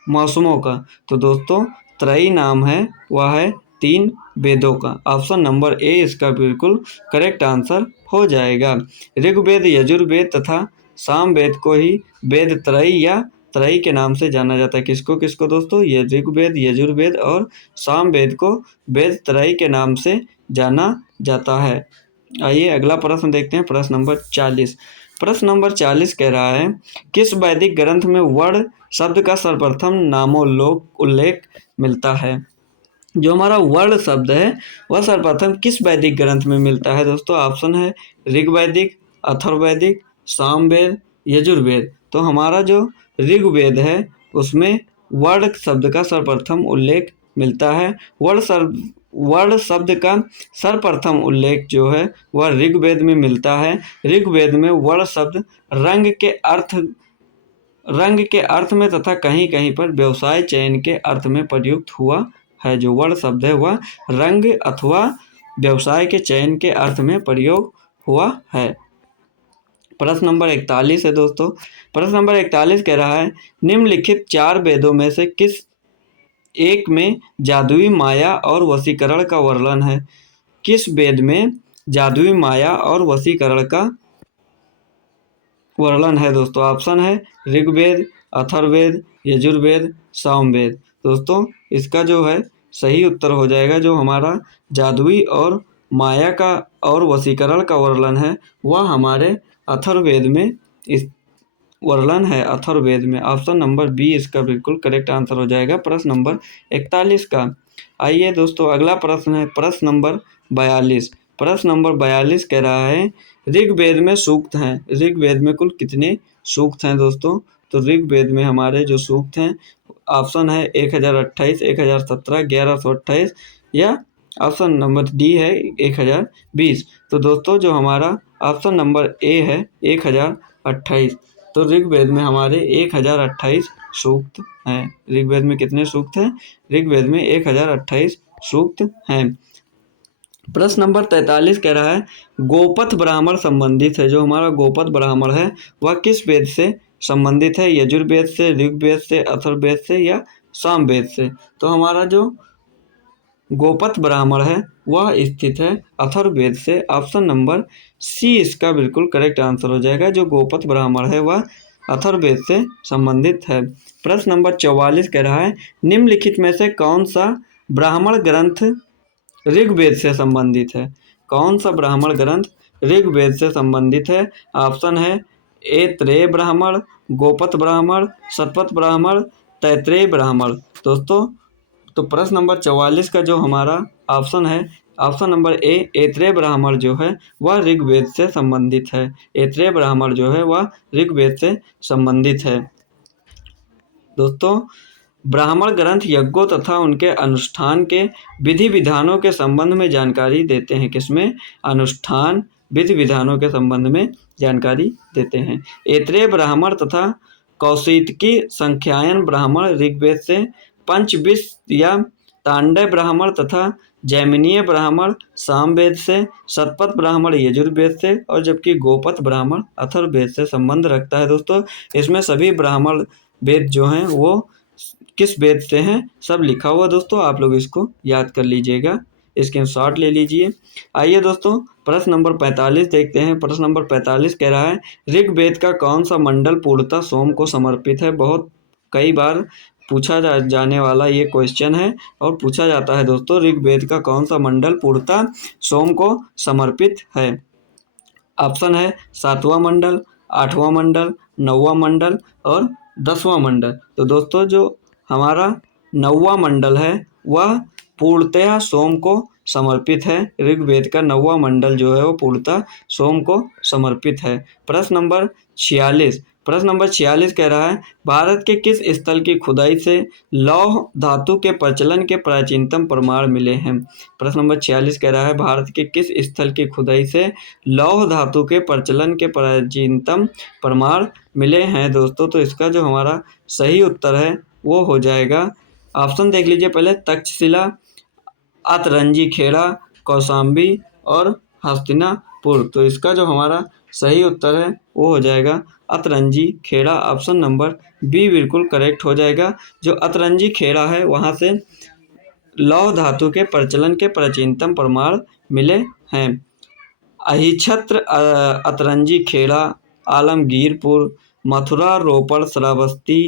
मौसमों का। तो दोस्तों त्रयी नाम है वह है 3 वेदों का। ऑप्शन नंबर ए इसका बिल्कुल करेक्ट आंसर हो जाएगा। ऋग्वेद, यजुर्वेद तथा सामवेद को ही वेद त्रयी या त्रयी के नाम से जाना जाता है। किसको किसको दोस्तों, ये ऋग्वेद, यजुर्वेद और सामवेद को वेद त्रयी के नाम से जाना जाता है। आइए अगला प्रश्न देखते हैं प्रश्न नंबर 40। प्रश्न नंबर 40 कह रहा है किस वैदिक ग्रंथ में वर्ण शब्द का सर्वप्रथम नामोल्लेख उल्लेख मिलता है। जो हमारा वर्ण शब्द है वह सर्वप्रथम किस वैदिक ग्रंथ में मिलता है। दोस्तों ऑप्शन है ऋग्वैदिक, अथर्ववैदिक, सामवेद, यजुर्वेद। तो हमारा जो ऋग्वेद है उसमें वर्ण शब्द का सर्वप्रथम उल्लेख मिलता है। वर्ण शब्द का सर्वप्रथम उल्लेख जो है वह ऋग्वेद में मिलता है। ऋग्वेद में वर्ण शब्द रंग के अर्थ में तथा कहीं कहीं पर व्यवसाय चयन के अर्थ में प्रयुक्त हुआ है। जो वर्ण शब्द है वह रंग अथवा व्यवसाय के चयन के अर्थ में प्रयोग हुआ है। प्रश्न नंबर 41 है दोस्तों। प्रश्न नंबर 41 कह रहा है निम्नलिखित 4 वेदों में से किस एक में जादुई माया और वशीकरण का वर्णन है। किस वेद में जादुई माया और वशीकरण का वर्णन है। दोस्तों ऑप्शन है ऋग्वेद, अथर्ववेद, यजुर्वेद, सामवेद। दोस्तों इसका जो है सही उत्तर हो जाएगा जो हमारा जादुई और माया का और वशीकरण का वर्णन है वह हमारे अथर्ववेद में इस वर्णन है। अथर्ववेद में ऑप्शन नंबर बी इसका बिल्कुल करेक्ट आंसर हो जाएगा प्रश्न नंबर 41 का। आइए दोस्तों अगला प्रश्न है प्रश्न नंबर 42। प्रश्न नंबर 42 कह रहा है ऋग्वेद में सूक्त हैं। ऋग्वेद में कुल कितने सूक्त हैं दोस्तों। तो ऋग्वेद में हमारे जो सूक्त हैं ऑप्शन है 1028, 1017, 1128 या ऑप्शन नंबर डी है 1020। तो दोस्तों जो हमारा ऑप्शन नंबर ए है 1028। तो ऋग्वेद में हमारे 1028 सूक्त हैं। ऋग्वेद में कितने सूक्त हैं। ऋग्वेद में 1028 सूक्त हैं। प्रश्न नंबर 43 कह रहा है गोपथ ब्राह्मण संबंधित है। जो हमारा गोपथ ब्राह्मण है वह किस वेद से संबंधित है। यजुर्वेद से, ऋग्वेद से, अथर्ववेद से या सामवेद से। तो हमारा जो गोपथ ब्राह्मण है वह स्थित है अथर्ववेद से। ऑप्शन नंबर सी इसका बिल्कुल करेक्ट आंसर हो जाएगा। जो गोपथ ब्राह्मण है वह अथर्ववेद से संबंधित है। प्रश्न नंबर 44 कह रहा है निम्नलिखित में से कौन सा ब्राह्मण ग्रंथ ऋग्वेद से संबंधित है। कौन सा ब्राह्मण ग्रंथ ऋग्वेद से संबंधित है। ऑप्शन है ऐत्रेय ब्राह्मण, गोपथ ब्राह्मण, शतपथ ब्राह्मण, तैत्रेय ब्राह्मण। दोस्तों तो प्रश्न नंबर 44 का जो हमारा ऑप्शन है ऑप्शन नंबर ए ऐत्रेय ब्राह्मण जो है वह ऋग्वेद से संबंधित है। ऐत्रेय ब्राह्मण जो है वह ऋग्वेद से संबंधित है। दोस्तों ब्राह्मण ग्रंथ यज्ञों तथा उनके अनुष्ठान के विधि विधानों के संबंध में जानकारी देते हैं। किसमें, अनुष्ठान विधि विधानों के संबंध में जानकारी देते हैं। ऐत्रेय ब्राह्मण तथा कौशितकी संख्यायन ब्राह्मण ऋग्वेद से, पंचविश या तांडव ब्राह्मण तथा जैमिनीय ब्राह्मण सामवेद से, शतपथ ब्राह्मण यजुर्वेद से और जबकि गोपथ ब्राह्मण अथर्ववेद से संबंध रखता है। दोस्तों इसमें सभी ब्राह्मण वेद जो हैं वो किस वेद से हैं, सब लिखा हुआ दोस्तों, आप लोग इसको याद कर लीजिएगा, स्क्रीनशॉट ले लीजिए। आइए दोस्तों प्रश्न नंबर 45 देखते हैं। प्रश्न नंबर 45 कह रहा है ऋग्वेद का कौन सा मंडल पूर्णतः सोम को समर्पित है। बहुत कई बार पूछा जाने वाला ये क्वेश्चन है और पूछा जाता है दोस्तों, ऋग्वेद का कौन सा मंडल पूर्णतः सोम को समर्पित है। ऑप्शन है 7वां मंडल, 8वां मंडल, 9वां मंडल और 10वां मंडल। तो दोस्तों जो हमारा 9वां मंडल है वह पूर्णतः सोम को समर्पित है। ऋग्वेद का 9वां मंडल जो है वो पूर्णतः सोम को समर्पित है। प्रश्न नंबर 46 कह रहा है भारत के किस स्थल की खुदाई से लौह धातु के प्रचलन के प्राचीनतम प्रमाण मिले हैं। प्रश्न नंबर 46 कह रहा है भारत के किस स्थल की खुदाई से लौह धातु के प्रचलन के प्राचीनतम प्रमाण मिले हैं दोस्तों। तो इसका जो हमारा सही उत्तर है वो हो जाएगा, ऑप्शन देख लीजिए पहले, तक्षशिला, अतरंजी खेड़ा, कौशाम्बी और हस्तिनापुर। तो इसका जो हमारा सही उत्तर है वो हो जाएगा Atranji Kheda. Option number B बिल्कुल करेक्ट हो जाएगा। जो अतरंजी खेड़ा है वहाँ से लौह धातु के प्रचलन के प्राचीनतम प्रमाण मिले हैं। अहिछत्र, अतरंजी खेड़ा, आलमगीरपुर, मथुरा, रोपड़, श्रावस्ती,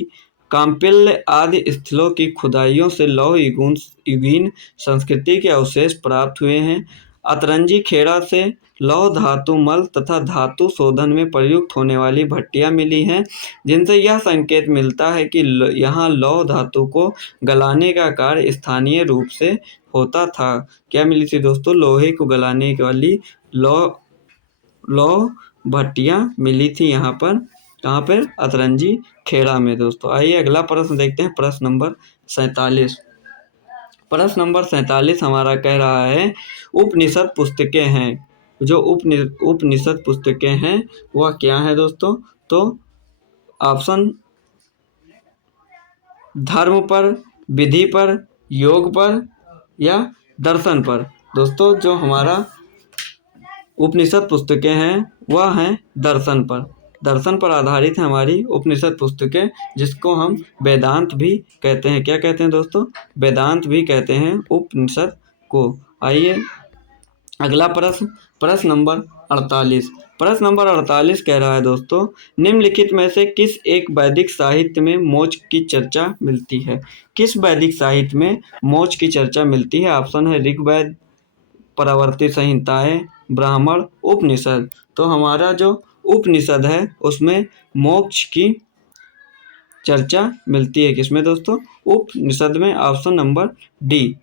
काम्पिल्य आदि स्थलों की खुदाइयों से लौह युगीन संस्कृति के अवशेष प्राप्त हुए हैं। अतरंजी खेड़ा से लौह धातु मल तथा धातु शोधन में प्रयुक्त होने वाली भट्टियां मिली हैं, जिनसे यह संकेत मिलता है कि यहाँ लौह धातु को गलाने का कार्य स्थानीय रूप से होता था। क्या मिली थी दोस्तों, लोहे को गलाने वाली लौह भट्टियां मिली थी यहाँ पर, कहाँ पर, अतरंजी खेड़ा में दोस्तों। आइए अगला प्रश्न देखते हैं, प्रश्न नंबर 47। प्रश्न नंबर 47 हमारा कह रहा है उपनिषद पुस्तकें हैं। जो उपनिषद पुस्तकें हैं वह क्या है दोस्तों। तो ऑप्शन धर्म पर, विधि पर, योग पर या दर्शन पर। दोस्तों जो हमारा उपनिषद पुस्तकें हैं वह हैं दर्शन पर। दर्शन पर आधारित है हमारी उपनिषद पुस्तकें, जिसको हम वेदांत भी कहते हैं। क्या कहते हैं दोस्तों, वेदांत भी कहते हैं उपनिषद को। आइए अगला प्रश्न, प्रश्न नंबर 48। प्रश्न नंबर 48 कह रहा है दोस्तों निम्नलिखित में से किस एक वैदिक साहित्य में मोक्ष की चर्चा मिलती है। किस वैदिक साहित्य में मोक्ष की चर्चा मिलती है। ऑप्शन है ऋग्वेद, परावर्ती संहिताएं, ब्राह्मण, उपनिषद। तो हमारा जो उपनिषद है उसमें मोक्ष की चर्चा मिलती है। किसमें दोस्तों, उपनिषद में। Option number D.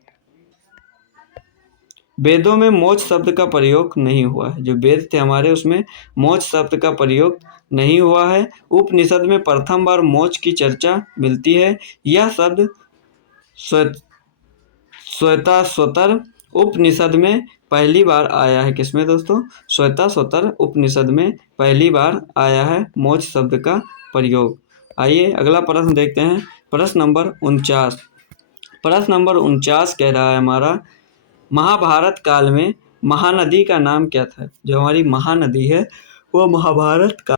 वेदों में मोक्ष शब्द का प्रयोग नहीं हुआ है। जो वेद थे हमारे उसमें मोक्ष शब्द का प्रयोग नहीं हुआ है। उपनिषद में प्रथम बार मोक्ष की चर्चा मिलती है। यह शब्द श्वेताश्वतर उपनिषद में पहली बार आया है। किसमें दोस्तों, श्वेताश्वतर उपनिषद में पहली बार आया है मोक्ष शब्द का प्रयोग। आइए अगला प्रश्न देखते हैं, प्रश्न नंबर 49। प्रश्न नंबर 49 कह रहा है हमारा महाभारत काल में महानदी का नाम क्या था। जो हमारी महानदी है वो महाभारत का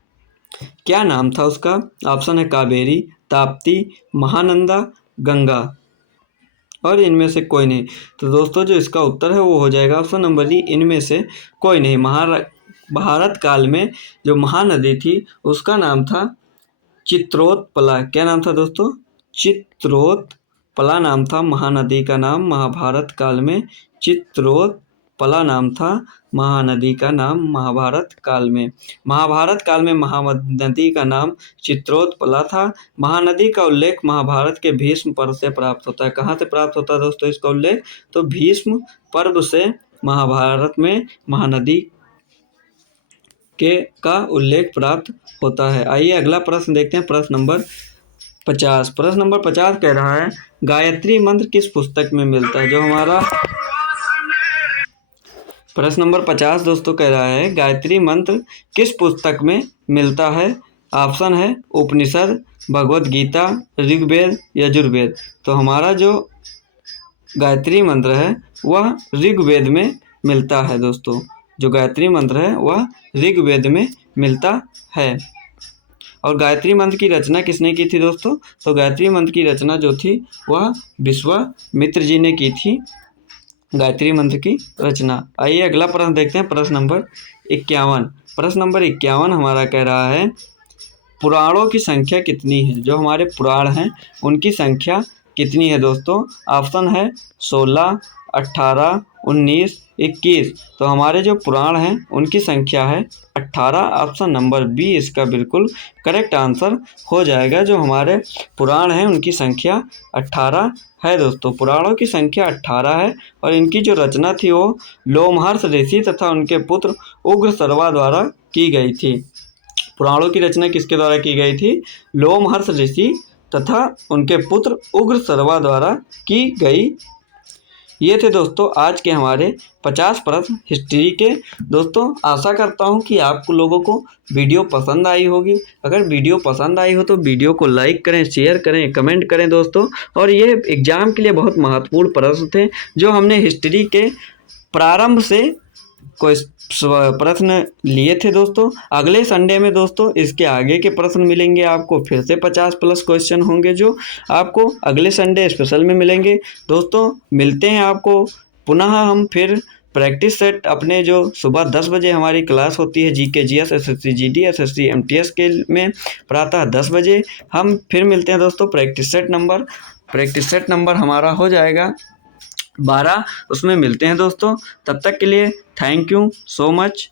क्या नाम था उसका। ऑप्शन है कावेरी, ताप्ती, महानंदा, गंगा और इनमें से कोई नहीं। तो दोस्तों जो इसका उत्तर है वो हो जाएगा ऑप्शन नंबर डी, इनमें से कोई नहीं। महाभारत काल में जो महानदी थी उसका नाम था चित्रोत्पला। क्या नाम था दोस्तों, चित्रोत्पला नाम था महानदी का नाम। महाभारत काल में चित्रोत्पला नाम था महानदी का नाम। महाभारत काल में महानदी का नाम चित्रोत्पला था। महानदी का उल्लेख महाभारत के भीष्म पर्व से प्राप्त होता है। कहाँ से प्राप्त होता है दोस्तों इसका उल्लेख, तो भीष्म पर्व से महाभारत में महानदी का उल्लेख प्राप्त होता है। आइए अगला प्रश्न देखते हैं, प्रश्न नंबर 50। प्रश्न नंबर 50 कह रहा है गायत्री मंत्र किस पुस्तक में मिलता है। जो हमारा प्रश्न नंबर 50 दोस्तों कह रहा है गायत्री मंत्र किस पुस्तक में मिलता है। ऑप्शन है उपनिषद, भगवत गीता, ऋग्वेद, यजुर्वेद। तो हमारा जो गायत्री मंत्र है वह ऋग्वेद में मिलता है दोस्तों। जो गायत्री मंत्र है वह ऋग्वेद में मिलता है। और गायत्री मंत्र की रचना किसने की थी दोस्तों? तो गायत्री मंत्र की रचना जो थी वह विश्वामित्र जी ने की थी गायत्री मंत्र की रचना। आइए अगला प्रश्न देखते हैं, प्रश्न नंबर 51। प्रश्न नंबर 51 हमारा कह रहा है पुराणों की संख्या कितनी है? जो हमारे पुराण हैं उनकी संख्या कितनी है दोस्तों? ऑप्शन है 16, 18, 19, 21। तो हमारे जो पुराण हैं उनकी संख्या है 18। ऑप्शन नंबर बी इसका बिल्कुल करेक्ट आंसर हो जाएगा। जो हमारे पुराण हैं उनकी संख्या 18 है दोस्तों। पुराणों की संख्या 18 है और इनकी जो रचना थी वो लोमहर्ष ऋषि तथा उनके पुत्र उग्रसर्वा द्वारा की गई थी। पुराणों की रचना किसके द्वारा की गई थी? लोमहर्ष ऋषि तथा उनके पुत्र उग्रसर्वा द्वारा की गई। ये थे दोस्तों आज के हमारे 50 प्रश्न हिस्ट्री के। दोस्तों आशा करता हूँ कि आप लोगों को वीडियो पसंद आई होगी। अगर वीडियो पसंद आई हो तो वीडियो को लाइक करें, शेयर करें, कमेंट करें दोस्तों। और ये एग्ज़ाम के लिए बहुत महत्वपूर्ण प्रश्न थे जो हमने हिस्ट्री के प्रारंभ से कोई प्रश्न लिए थे दोस्तों। अगले संडे में दोस्तों इसके आगे के प्रश्न मिलेंगे आपको, फिर से 50+ क्वेश्चन होंगे जो आपको अगले संडे स्पेशल में मिलेंगे। दोस्तों मिलते हैं आपको पुनः हम फिर प्रैक्टिस सेट अपने जो सुबह 10 बजे हमारी क्लास होती है GK GS SSC GD SSC MTS के में प्रातः 10 बजे हम फिर मिलते हैं दोस्तों। प्रैक्टिस सेट नंबर हमारा हो जाएगा 12, उसमें मिलते हैं दोस्तों। तब तक के लिए थैंक यू सो मच।